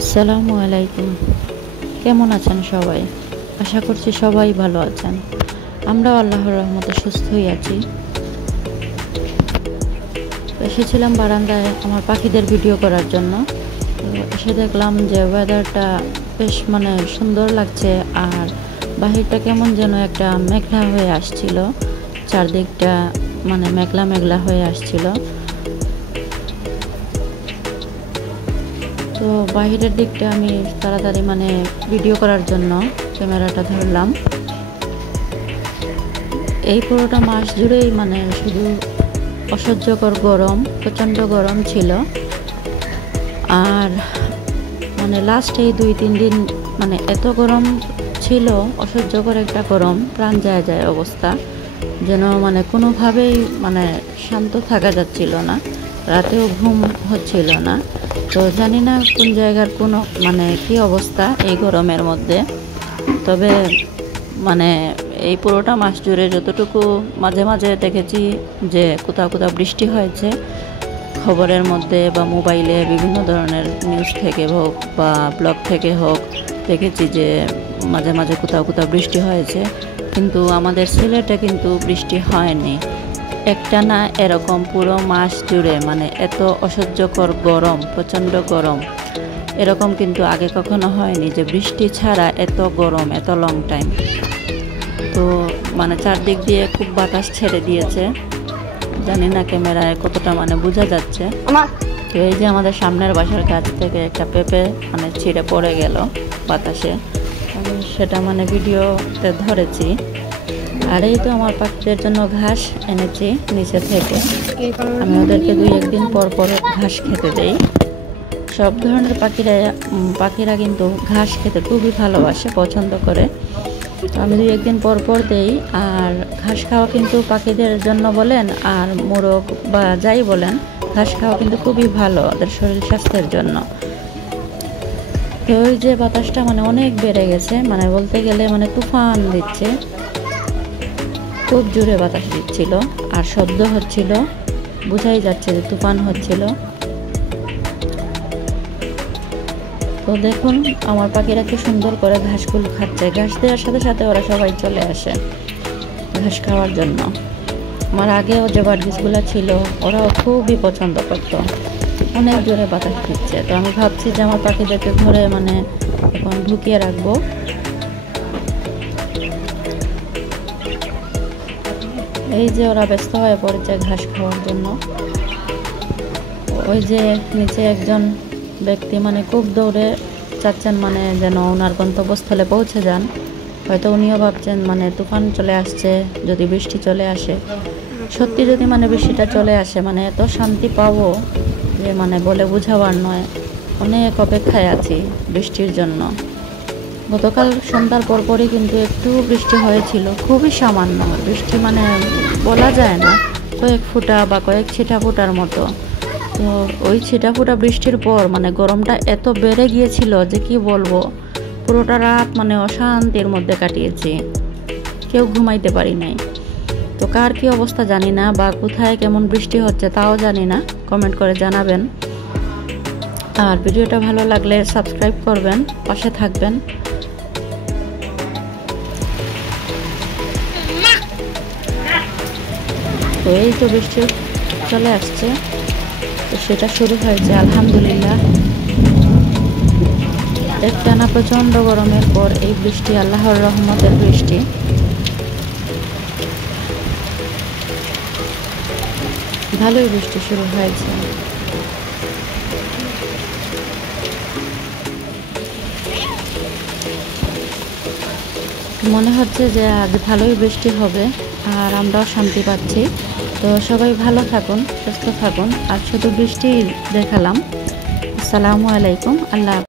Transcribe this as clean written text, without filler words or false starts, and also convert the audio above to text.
আসসালামু আলাইকুম। কেমন আছেন সবাই? আশা করছি সবাই ভালো আছেন। আমরাও আল্লাহর রহমতে সুস্থই আছি। এসেছিলাম বারান্দায় আমার পাখিদের ভিডিও করার জন্য। এসে দেখলাম যে ওয়েদারটা বেশ সুন্দর লাগছে, আর বাহিরটা কেমন যেন একটা মেঘলা হয়ে আসছিল, চারদিকটা মেঘলা মেঘলা হয়ে আসছিল। তো বাহিরের দিকটা আমি তাড়াতাড়ি ভিডিও করার জন্য ক্যামেরাটা ধরলাম। এই পুরোটা মাস জুড়েই শুধু অসহ্যকর গরম, প্রচণ্ড গরম ছিল। আর লাস্ট এই 2-3 দিন এত গরম ছিল, অসহ্যকর একটা গরম, প্রাণ যায় যায় অবস্থা, যেন কোনোভাবেই শান্ত থাকা যাচ্ছিল না, রাতেও ঘুম হচ্ছিল না। তো জানি না কোন জায়গার কোনো কি অবস্থা এই গরমের মধ্যে। তবে এই পুরোটা মাস জুড়ে যতটুকু মাঝে মাঝে দেখেছি যে কোথাও কোথাও বৃষ্টি হয়েছে, খবরের মধ্যে বা মোবাইলে বিভিন্ন ধরনের নিউজ থেকে হোক বা ব্লগ থেকে হোক, দেখেছি যে মাঝে মাঝে কোথাও কোথাও বৃষ্টি হয়েছে। কিন্তু আমাদের সিলেটে কিন্তু বৃষ্টি হয়নি একটানা এরকম পুরো মাস জুড়ে। এত অসহ্যকর গরম, প্রচণ্ড গরম, এরকম কিন্তু আগে কখনো হয়নি যে বৃষ্টি ছাড়া এত গরম, এত লং টাইম। তো চারদিক দিয়ে খুব বাতাস ছেড়ে দিয়েছে, জানি না ক্যামেরায় কতটা বোঝা যাচ্ছে। তো এই যে আমাদের সামনের বাসার গাছ থেকে একটা পেঁপে ছিঁড়ে পড়ে গেল বাতাসে, আমি সেটা ভিডিওতে ধরেছি। আর এই তো আমার পাখিদের জন্য ঘাস এনেছি নিচে থেকে, আমি ওদেরকে 2-1 দিন পর পর ঘাস খেতে দেই। সব ধরনের পাখিরা কিন্তু ঘাস খেতে খুবই ভালোবাসে, পছন্দ করে। তো আমি 2-1 দিন পর পর দেই। আর ঘাস খাওয়া কিন্তু পাখিদের জন্য বলেন আর মোরগ বা যাই বলেন, ঘাস খাওয়া কিন্তু খুবই ভালো ওদের শরীর স্বাস্থ্যের জন্য। তো ওই যে বাতাসটা অনেক বেড়ে গেছে, বলতে গেলে তুফান দিচ্ছে, খুব জোরে বাতাস দিচ্ছিল আর শব্দ হচ্ছিল, বোঝাই যাচ্ছে যে তুফান হচ্ছিল। তো দেখুন আমার পাখিরা কি সুন্দর করে ঘাসগুলো খাচ্ছে। ঘাস দেওয়ার সাথে সাথে ওরা সবাই চলে আসে ঘাস খাওয়ার জন্য। আমার আগেও যে বার্ডিসগুলো ছিল ওরাও খুবই পছন্দ করতো। অনেক জোরে বাতাস দিচ্ছে, তো আমি ভাবছি যে আমার পাখিদেরকে ঘরে এখন ঢুকিয়ে রাখবো। এই যে ওরা ব্যস্ত হয়ে পড়েছে ঘাস খাওয়ার জন্য। ওই যে নিচে একজন ব্যক্তি খুব দৌড়ে চাচ্ছেন যেন ওনার গন্তব্যস্থলে পৌঁছে যান। হয়তো উনিও ভাবছেন তুফান চলে আসছে, যদি বৃষ্টি চলে আসে, সত্যি যদি বৃষ্টিটা চলে আসে এত শান্তি পাবো যে বলে বোঝাবার নয়। অনেক অপেক্ষায় আছি বৃষ্টির জন্য। গতকাল সন্ধ্যার পরপরই কিন্তু একটু বৃষ্টি হয়েছিল, খুবই সামান্য বৃষ্টি, বলা যায় না, কয়েক ফোঁটা বা কয়েক ছিটা ফোঁটার মতো। তো ওই ছিটা ফোঁটা বৃষ্টির পর গরমটা এত বেড়ে গিয়েছিল যে কি বলবো, পুরোটা রাত অশান্তির মধ্যে কাটিয়েছি, কেউ ঘুমাইতে পারি নাই। তো কার কি অবস্থা জানি না, বা কোথায় কেমন বৃষ্টি হচ্ছে তাও জানি না, কমেন্ট করে জানাবেন। আর ভিডিওটা ভালো লাগলে সাবস্ক্রাইব করবেন, পাশে থাকবেন। তো এই তো বৃষ্টি চলে আসছে, তো সেটা শুরু হয়েছে আলহামদুলিল্লাহ। একটানা প্রচণ্ড গরমের পর এই বৃষ্টি, আল্লাহর রহমতের বৃষ্টি। ভালোই বৃষ্টি শুরু হয়েছে। মনে হচ্ছে যে আজ ভালোই বৃষ্টি হবে আর আমরাও শান্তি পাচ্ছি। তো সবাই ভালো থাকুন, সুস্থ থাকুন। আর শুধু বৃষ্টি দেখালাম। আসসালামু আলাইকুম, আল্লাহ।